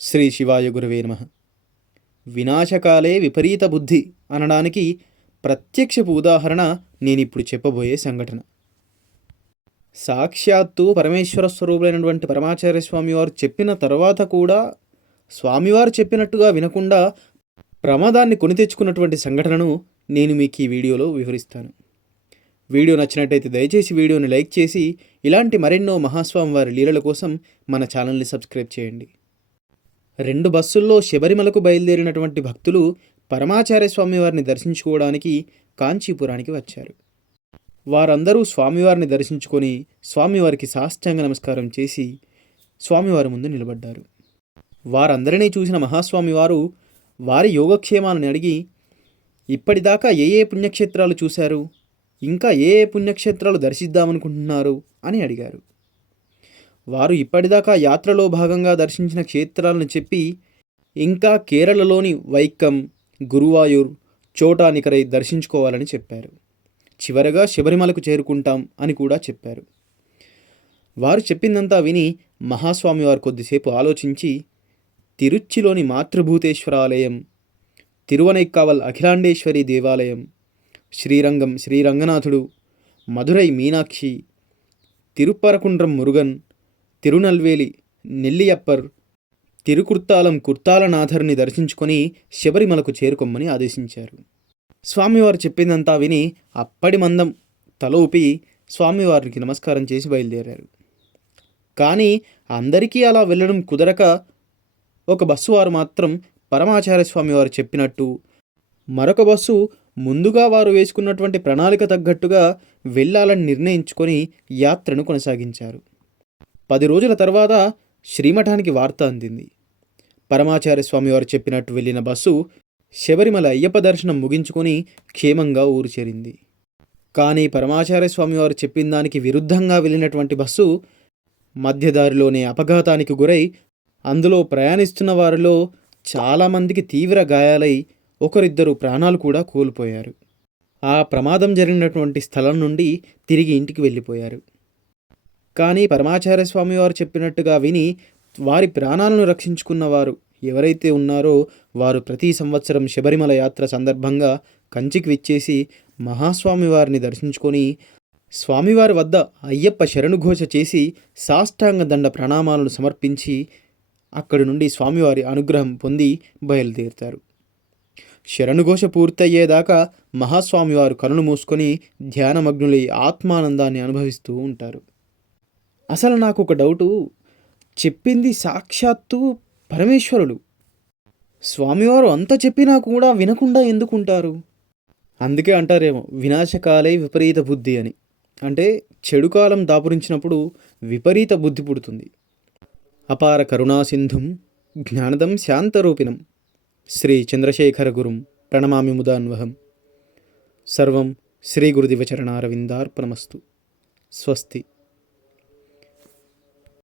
శ్రీ శివాయ గురవే నమః. వినాశకాలే విపరీత బుద్ధి అనడానికి ప్రత్యక్షపు ఉదాహరణ నేనిప్పుడు చెప్పబోయే సంఘటన. సాక్షాత్తు పరమేశ్వర స్వరూపులైనటువంటి పరమాచార్య స్వామివారు చెప్పిన తర్వాత కూడా స్వామివారు చెప్పినట్టుగా వినకుండా ప్రమాదాన్ని కొని తెచ్చుకున్నటువంటి సంఘటనను నేను మీకు ఈ వీడియోలో వివరిస్తాను. వీడియో నచ్చినట్టయితే దయచేసి వీడియోని లైక్ చేసి ఇలాంటి మరెన్నో మహాస్వామివారి లీలల కోసం మన ఛానల్ని సబ్స్క్రైబ్ చేయండి. 2 బస్సుల్లో శబరిమలకు బయలుదేరినటువంటి భక్తులు పరమాచార్య స్వామివారిని దర్శించుకోవడానికి కాంచీపురానికి వచ్చారు. వారందరూ స్వామివారిని దర్శించుకొని స్వామివారికి సాష్టాంగ నమస్కారం చేసి స్వామివారి ముందు నిలబడ్డారు. వారందరినీ చూసిన మహాస్వామివారు వారి యోగక్షేమాలను అడిగి, ఇప్పటిదాకా ఏ ఏ పుణ్యక్షేత్రాలు చూశారు, ఇంకా ఏ ఏ పుణ్యక్షేత్రాలు దర్శిద్దామనుకుంటున్నారు అని అడిగారు. వారు ఇప్పటిదాకా యాత్రలో భాగంగా దర్శించిన క్షేత్రాలను చెప్పి, ఇంకా కేరళలోని వైక్కం, గురువాయూర్, చోటానికరై దర్శించుకోవాలని చెప్పారు. చివరగా శబరిమలకు చేరుకుంటాం అని కూడా చెప్పారు. వారు చెప్పిందంతా విని మహాస్వామివారు కొద్దిసేపు ఆలోచించి, తిరుచ్చిలోని మాతృభూతేశ్వరాలయం, తిరువనైక్కావల్ అఖిలాండేశ్వరి దేవాలయం, శ్రీరంగం శ్రీరంగనాథుడు, మధురై మీనాక్షి, తిరుప్పరకుండ్రం మురుగన్, తిరునల్వేలి నెల్లియప్పర్, తిరుకుర్తాలం కుర్తాలనాథర్ని దర్శించుకొని శబరిమలకు చేరుకొమ్మని ఆదేశించారు. స్వామివారు చెప్పిందంతా విని అప్పటి మందం తల ఊపి స్వామివారికి నమస్కారం చేసి బయలుదేరారు. కానీ అందరికీ అలా వెళ్ళడం కుదరక ఒక బస్సు వారు మాత్రం పరమాచార్య స్వామివారు చెప్పినట్టు, మరొక బస్సు ముందుగా వారు వేసుకున్నటువంటి ప్రణాళిక తగ్గట్టుగా వెళ్ళాలని నిర్ణయించుకొని యాత్రను కొనసాగించారు. 10 రోజుల తర్వాత శ్రీమఠానికి వార్త అందింది. పరమాచార్య స్వామివారు చెప్పినట్టు వెళ్ళిన బస్సు శబరిమల అయ్యప్ప దర్శనం ముగించుకొని క్షేమంగా ఊరు చేరింది. కానీ పరమాచార్య స్వామివారు చెప్పిన దానికి విరుద్ధంగా వెళ్ళినటువంటి బస్సు మధ్యదారిలోనే అపఘాతానికి గురై అందులో ప్రయాణిస్తున్న వారిలో చాలామందికి తీవ్ర గాయాలై ఒకరిద్దరు ప్రాణాలు కూడా కోల్పోయారు. ఆ ప్రమాదం జరిగినటువంటి స్థలం నుండి తిరిగి ఇంటికి వెళ్ళిపోయారు. కానీ పరమాచార్య స్వామివారు చెప్పినట్టుగా విని వారి ప్రాణాలను రక్షించుకున్నవారు ఎవరైతే ఉన్నారో వారు ప్రతి సంవత్సరం శబరిమల యాత్ర సందర్భంగా కంచికి విచ్చేసి మహాస్వామివారిని దర్శించుకొని స్వామివారి వద్ద అయ్యప్ప శరణుఘోష చేసి సాష్టాంగ దండ ప్రణామాలను సమర్పించి అక్కడి నుండి స్వామివారి అనుగ్రహం పొంది బయలుదేరుతారు. శరణుఘోష పూర్తయ్యేదాకా మహాస్వామివారు కనులు మూసుకొని ధ్యానమగ్నులై ఆత్మానందాన్ని అనుభవిస్తూ ఉంటారు. అసలు నాకు ఒక డౌటు, చెప్పింది సాక్షాత్తు పరమేశ్వరుడు. స్వామివారు అంత చెప్పినా కూడా వినకుండా ఎందుకుంటారు? అందుకే అంటారేమో వినాశకాలే విపరీత బుద్ధి అని. అంటే చెడు కాలం దాపురించినప్పుడు విపరీత బుద్ధి పుడుతుంది. అపార కరుణాసింధుం జ్ఞానదం శాంతరూపిణం శ్రీ చంద్రశేఖర గురుం ప్రణమామి ముదాన్వహం. సర్వం శ్రీ గురుదివచరణారవిందార్పణమస్తు. స్వస్తి.